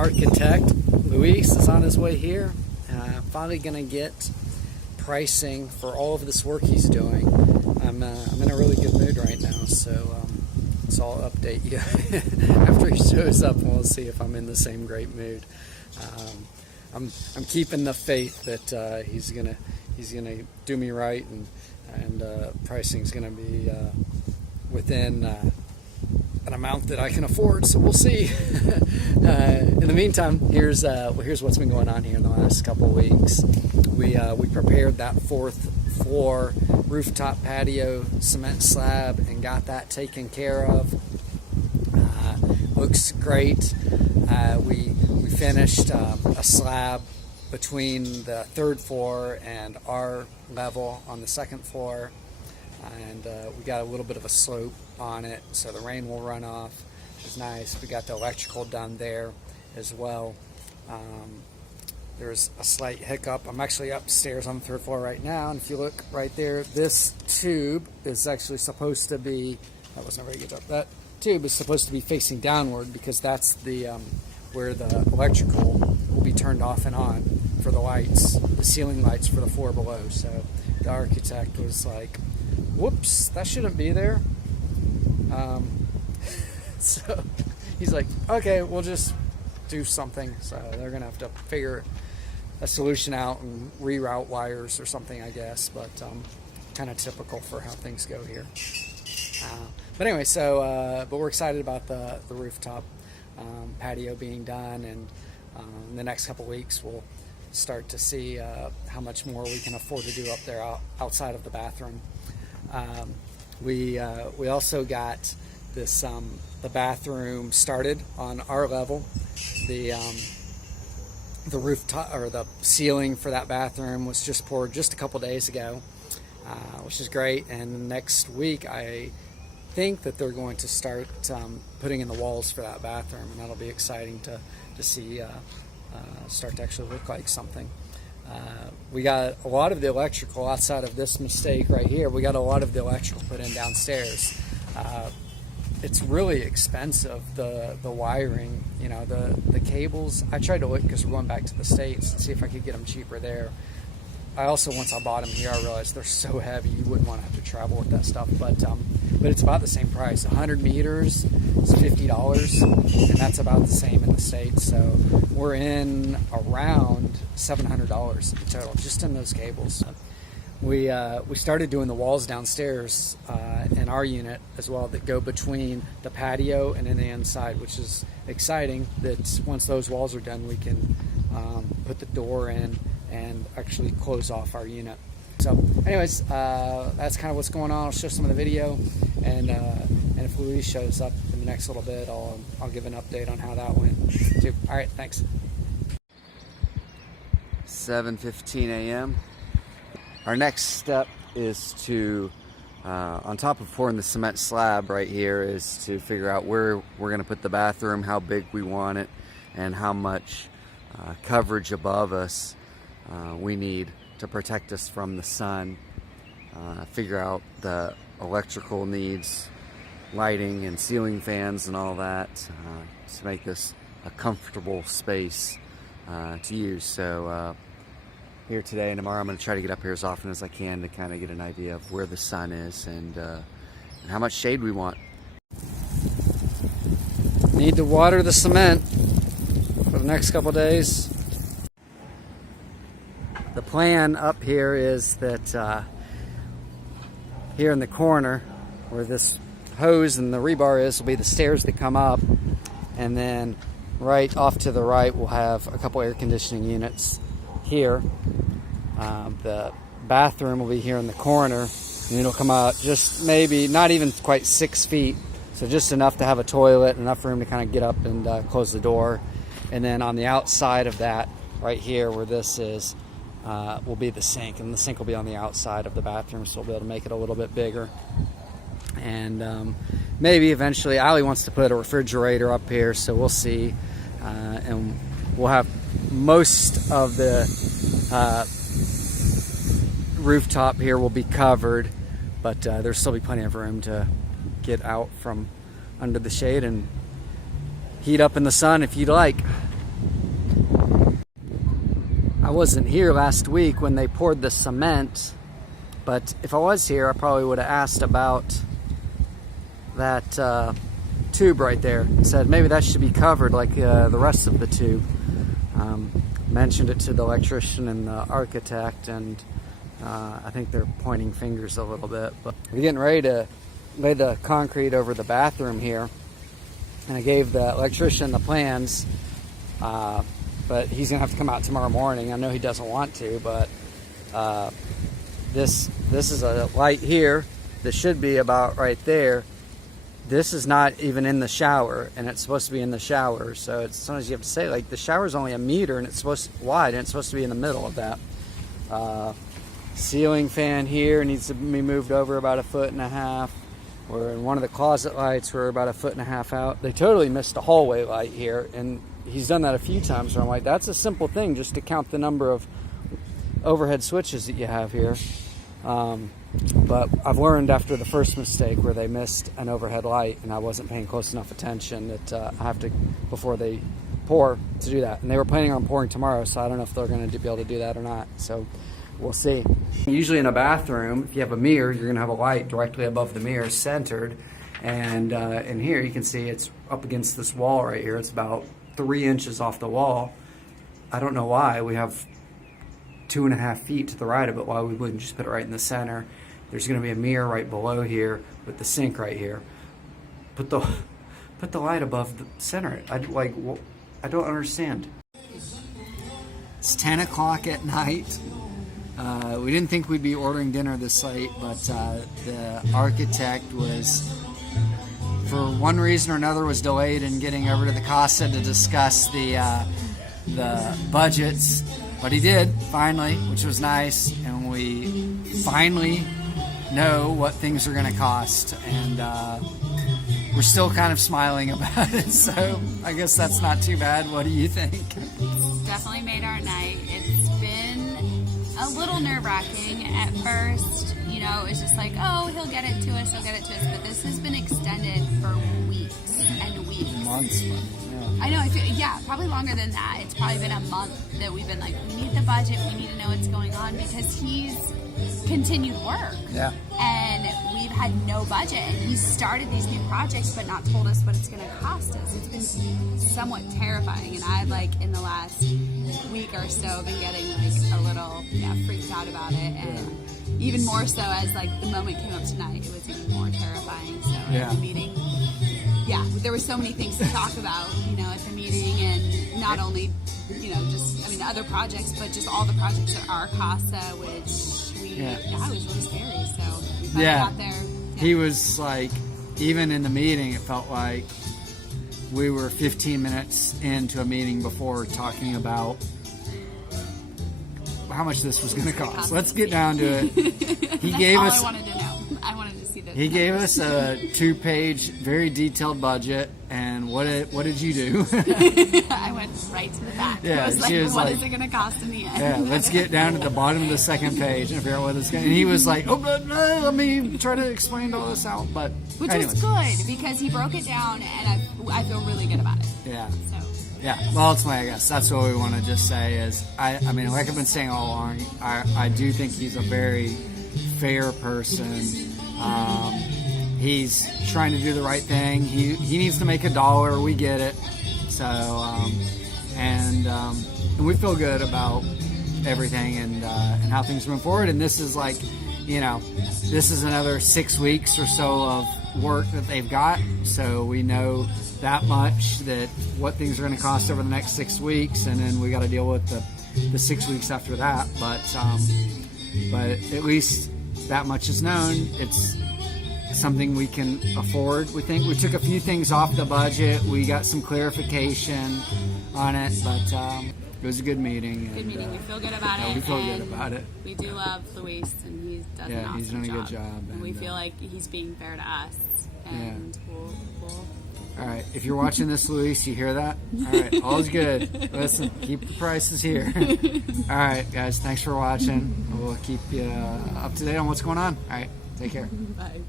architect Luis is on his way here. Finally gonna get pricing for all of this work he's doing. I'm in a really good mood right now, so I'll update you after he shows up, and we'll see if I'm in the same great mood. I'm keeping the faith that he's gonna do me right, and pricing's gonna be within an amount that I can afford, so we'll see. In the meantime, here's what's been going on here in the last couple of weeks. We prepared that fourth floor rooftop patio cement slab and got that taken care of. Looks great. We finished a slab between the third floor and our level on the second floor, and we got a little bit of a slope on it so the rain will run off. It's nice. We got the electrical done there as well. There's a slight hiccup. I'm actually upstairs on the third floor right now, and if you look right there, this tube is actually supposed to be, that wasn't a very good job, that tube is supposed to be facing downward because that's the where the electrical will be turned off and on for the lights, the ceiling lights for the floor below. So the architect was like, whoops, that shouldn't be there. So he's like, okay, we'll just do something. So they're gonna have to figure a solution out and reroute wires or something, I guess, but kind of typical for how things go here. But anyway, so but we're excited about the rooftop patio being done, and in the next couple weeks we'll start to see how much more we can afford to do up there outside of the bathroom. We also got this the bathroom started on our level. The rooftop, or the ceiling for that bathroom, was just poured just a couple days ago, which is great. And next week I think that they're going to start putting in the walls for that bathroom, and that'll be exciting to see start to actually look like something. We got a lot of the electrical, outside of this mistake right here, we got a lot of the electrical put in downstairs. It's really expensive, the wiring, you know, the cables. I tried to look, because we're going back to the States, and see if I could get them cheaper there. I also, once I bought them here, I realized they're so heavy you wouldn't want to have to travel with that stuff. But it's about the same price. 100 meters is $50, and that's about the same in the States. So we're in around $700 in total just in those cables. We started doing the walls downstairs in our unit as well, that go between the patio and in the inside, which is exciting. That once those walls are done, we can put the door in and actually close off our unit. So anyways, that's kind of what's going on. I'll show some of the video, and if Luis shows up in the next little bit, I'll give an update on how that went too. All right, thanks. 7:15 a.m. Our next step is to, on top of pouring the cement slab right here, is to figure out where we're going to put the bathroom, how big we want it, and how much coverage above us we need to protect us from the sun. Figure out the electrical needs, lighting and ceiling fans and all that, to make this a comfortable space to use. So here today and tomorrow I'm going to try to get up here as often as I can to kind of get an idea of where the sun is and how much shade we want. Need to water the cement for the next couple days. The plan up here is that here in the corner where this hose and the rebar is will be the stairs that come up, and then right off to the right we'll have a couple air conditioning units here. The bathroom will be here in the corner, and it'll come out just maybe not even quite 6 feet, so just enough to have a toilet, enough room to kind of get up and close the door. And then on the outside of that, right here where this is, will be the sink, and the sink will be on the outside of the bathroom, so we'll be able to make it a little bit bigger. And maybe eventually Ali wants to put a refrigerator up here, so we'll see. And we'll have most of the rooftop here will be covered, but there'll still be plenty of room to get out from under the shade and heat up in the sun if you'd like. I wasn't here last week when they poured the cement, but if I was here, I probably would have asked about that tube right there. Said maybe that should be covered like the rest of the tube. Mentioned it to the electrician and the architect, and I think they're pointing fingers a little bit. But we're getting ready to lay the concrete over the bathroom here, and I gave the electrician the plans, but he's gonna have to come out tomorrow morning. I know he doesn't want to, but this is a light here that should be about right there. This is not even in the shower, and it's supposed to be in the shower. So it's sometimes you have to say, like, the shower is only 1 meter and it's supposed to wide, and it's supposed to be in the middle of that. Ceiling fan here needs to be moved over about 1.5 feet. We're in one of the closet lights. We're about 1.5 feet out. They totally missed a hallway light here, and he's done that a few times. So I'm like, that's a simple thing, just to count the number of overhead switches that you have here. But I've learned after the first mistake where they missed an overhead light and I wasn't paying close enough attention that I have to, before they pour, to do that. And they were planning on pouring tomorrow, so I don't know if they're going to be able to do that or not. So we'll see. Usually in a bathroom, if you have a mirror, you're going to have a light directly above the mirror centered. And in here you can see it's up against this wall right here. It's about 3 inches off the wall. I don't know why. We have 2.5 feet to the right of it, why we wouldn't just put it right in the center. There's going to be a mirror right below here with the sink right here. Put the light above the center. I don't understand. It's 10 o'clock at night. We didn't think we'd be ordering dinner this late, but the architect was, for one reason or another, was delayed in getting over to the Casa to discuss the budgets. But he did, finally, which was nice, and we finally know what things are going to cost, and we're still kind of smiling about it, so I guess that's not too bad. What do you think? It's definitely made our night. It's been a little nerve-wracking at first. You know, it's just like, oh, he'll get it to us, but this has been extended for weeks and weeks. Months. Yeah. I know, yeah, probably longer than that. It's probably been a month that we've been like, we need the budget, we need to know what's going on, because he's continued work. Yeah. And we've had no budget, and he's started these new projects but not told us what it's going to cost us. It's been somewhat terrifying, and I've, like, in the last week or so been getting, like, a little freaked out about it, and even more so as, like, the moment came up tonight, it was even more terrifying. So at the meeting, there were so many things to talk about, you know, at the meeting, and not only, you know, just, I mean, other projects, but just all the projects at our Casa, which it was really scary. So we finally got there. Yeah. He was like, even in the meeting, it felt like we were 15 minutes into a meeting before talking about how much this was going to cost. Let's get down to it. He gave us. I wanted to know. I wanted to see this. He gave us a 2-page, very detailed budget. And what did you do? I went right to the back. Yeah, I was like, what is it going to cost in the end? Yeah, let's get down to the bottom of the second page and figure out what it's going to. And he was like, let me try to explain all this out. But which was good, because he broke it down, and I feel really good about it. Yeah. So. Yeah, well, ultimately, I guess that's what we want to just say is, I mean, like I've been saying all along, I do think he's a very fair person. He's trying to do the right thing. He needs to make $1. We get it. So, and we feel good about everything and how things move forward. And this is like, you know, this is another 6 weeks or so of work that they've got. So we know that much, that what things are going to cost over the next 6 weeks, and then we got to deal with the 6 weeks after that. But at least that much is known. It's something we can afford. We think we took a few things off the budget. We got some clarification on it, but it was a good meeting. Good meeting. We feel good about it. We feel good about it. We do love Luis, and he does an awesome job. He's doing a good job. And we feel like he's being fair to us. And we'll all right, if you're watching this, Luis, you hear that? All right, all's good. Listen, keep the prices here. All right, guys, thanks for watching. We'll keep you up to date on what's going on. All right, take care. Bye.